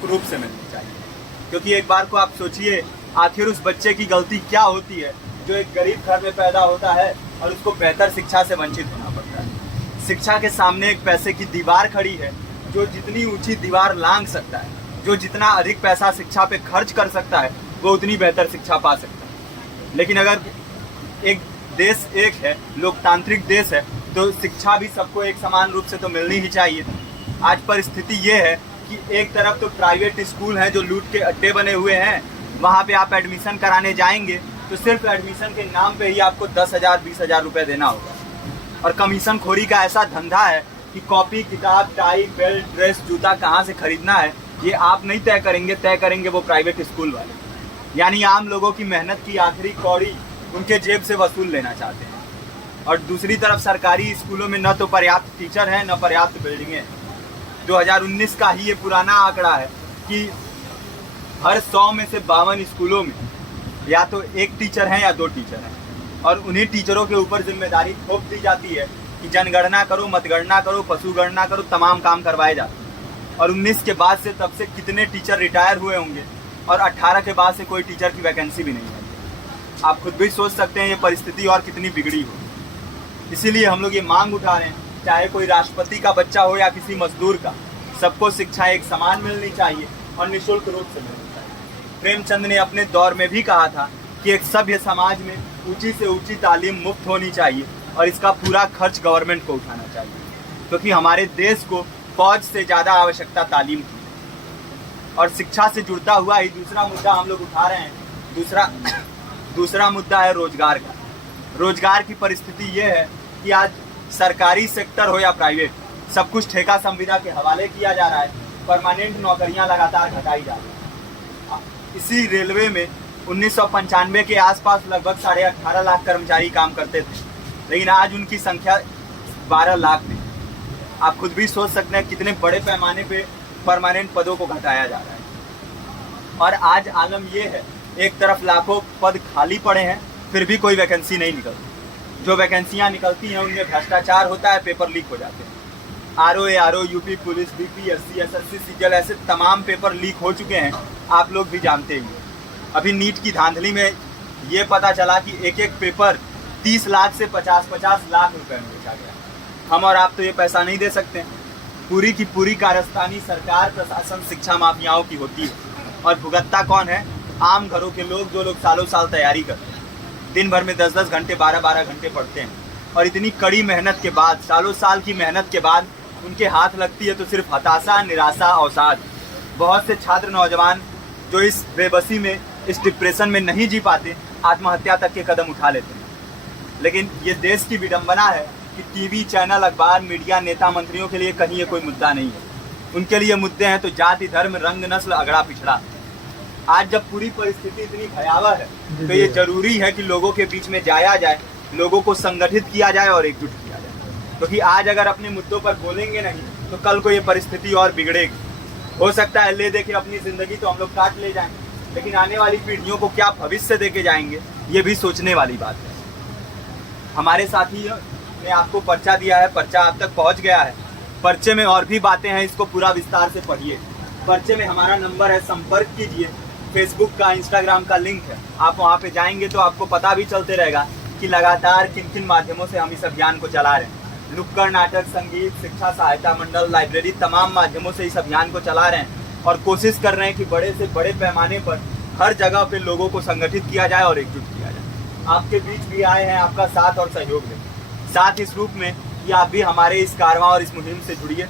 निःशुल्क रूप से मिलनी चाहिए। क्योंकि एक बार को आप सोचिए, आखिर उस बच्चे की गलती क्या होती है जो एक गरीब घर में पैदा होता है और उसको बेहतर शिक्षा से वंचित होना पड़ता है। शिक्षा के सामने एक पैसे की दीवार खड़ी है, जो जितनी ऊंची दीवार लांघ सकता है, जो जितना अधिक पैसा शिक्षा पे खर्च कर सकता है, वो उतनी बेहतर शिक्षा पा सकता है। लेकिन अगर एक देश एक है, लोकतांत्रिक देश है, तो शिक्षा भी सबको एक समान रूप से तो मिलनी ही चाहिए। आज परिस्थिति ये है कि एक तरफ तो प्राइवेट स्कूल हैं जो लूट के अड्डे बने हुए हैं, वहाँ पे आप एडमिशन कराने जाएंगे तो सिर्फ एडमिशन के नाम पे ही आपको 10,000 20,000 रुपये देना होगा। और कमीशन खोरी का ऐसा धंधा है कि कॉपी, किताब, टाई, बेल्ट, ड्रेस, जूता कहाँ से खरीदना है ये आप नहीं तय करेंगे वो प्राइवेट स्कूल वाले। यानी आम लोगों की मेहनत की आखिरी कौड़ी उनके जेब से वसूल लेना चाहते हैं। और दूसरी तरफ सरकारी स्कूलों में न तो पर्याप्त टीचर हैं, न पर्याप्त बिल्डिंगें हैं। 2019 का ही ये पुराना आंकड़ा है कि हर 100 में से 52 स्कूलों में या तो एक टीचर है या 2 टीचर हैं, और उन्हीं टीचरों के ऊपर जिम्मेदारी थोप दी जाती है कि जनगणना करो, मतगणना करो, पशु गणना करो, तमाम काम करवाए जाते हैं। और 19 के बाद से तब से कितने टीचर रिटायर हुए होंगे, और 18 के बाद से कोई टीचर की वैकेंसी भी नहीं है। आप खुद भी सोच सकते हैं ये परिस्थिति और कितनी बिगड़ी हो। इसीलिए हम लोग ये मांग उठा रहे हैं, चाहे कोई राष्ट्रपति का बच्चा हो या किसी मजदूर का, सबको शिक्षा एक समान मिलनी चाहिए और निःशुल्क रूप से मिलनी चाहिए। प्रेमचंद ने अपने दौर में भी कहा था कि एक सभ्य समाज में ऊंची से ऊंची तालीम मुफ्त होनी चाहिए और इसका पूरा खर्च गवर्नमेंट को उठाना चाहिए, क्योंकि हमारे देश को फौज से ज़्यादा आवश्यकता तालीम की। और शिक्षा से जुड़ता हुआ ही दूसरा मुद्दा हम लोग उठा रहे हैं। दूसरा मुद्दा है रोजगार का। रोजगार की परिस्थिति ये है कि आज सरकारी सेक्टर हो या प्राइवेट, सब कुछ ठेका संविदा के हवाले किया जा रहा है। परमानेंट नौकरियां लगातार घटाई जा रही हैं। इसी रेलवे में 1995 के आसपास लगभग 18.5 लाख कर्मचारी काम करते थे, लेकिन आज उनकी संख्या 12 लाख थी। आप खुद भी सोच सकते हैं कितने बड़े पैमाने पे परमानेंट पदों को घटाया जा रहा है। और आज आलम ये है, एक तरफ लाखों पद खाली पड़े हैं, फिर भी कोई वैकेंसी नहीं निकलती। जो वैकेंसियां निकलती हैं उनमें भ्रष्टाचार होता है, पेपर लीक हो जाते हैं। RO, UP police, BPSC, SSC, CGL, ऐसे तमाम पेपर लीक हो चुके हैं, आप लोग भी जानते ही हैं। अभी नीट की धांधली में ये पता चला कि एक एक पेपर 30 लाख से 50-50 लाख रुपए में बेचा गया। हम और आप तो ये पैसा नहीं दे सकते। पूरी की पूरी कारस्तानी सरकार, प्रशासन, शिक्षा माफियाओं की होती है, और भुगतता कौन है? आम घरों के लोग, जो लोग सालों साल तैयारी करते हैं, दिन भर में 10-10 घंटे, 12-12 घंटे पढ़ते हैं, और इतनी कड़ी मेहनत के बाद, सालों साल की मेहनत के बाद उनके हाथ लगती है तो सिर्फ हताशा, निराशा, अवसाद। बहुत से छात्र नौजवान जो इस बेबसी में, इस डिप्रेशन में नहीं जी पाते, आत्महत्या तक के कदम उठा लेते हैं। लेकिन ये देश की विडंबना है कि टीवी चैनल, अखबार, मीडिया, नेता, मंत्रियों के लिए कहीं ये कोई मुद्दा नहीं है। उनके लिए मुद्दे हैं तो जाति, धर्म, रंग, नस्ल, अगड़ा पिछड़ा। आज जब पूरी परिस्थिति इतनी भयावह है तो ये जरूरी है कि लोगों के बीच में जाया जाए, लोगों को संगठित किया जाए और एकजुट किया जाए। क्योंकि आज अगर अपने मुद्दों पर बोलेंगे नहीं तो कल को ये परिस्थिति और बिगड़ेगी। हो सकता है ले देके अपनी जिंदगी तो हम लोग काट ले जाएं, लेकिन आने वाली पीढ़ियों को क्या भविष्य देके जाएंगे, ये भी सोचने वाली बात है। हमारे साथी ने आपको पर्चा दिया है, पर्चा आप तक पहुंच गया है। पर्चे में और भी बातें हैं, इसको पूरा विस्तार से पढ़िए। पर्चे में हमारा नंबर है, संपर्क कीजिए। फेसबुक का, इंस्टाग्राम का लिंक है, आप वहाँ पे जाएंगे तो आपको पता भी चलते रहेगा कि लगातार किन किन माध्यमों से हम इस अभियान को चला रहे हैं। नुक्कड़ नाटक, संगीत, शिक्षा सहायता मंडल, लाइब्रेरी, तमाम माध्यमों से इस अभियान को चला रहे हैं और कोशिश कर रहे हैं कि बड़े से बड़े पैमाने पर हर जगह पे लोगों को संगठित किया जाए और एकजुट किया जाए। आपके बीच भी आए हैं आपका साथ और सहयोग दें। साथ इस रूप में कि आप भी हमारे इस कारवां और इस मुहिम से जुड़िए।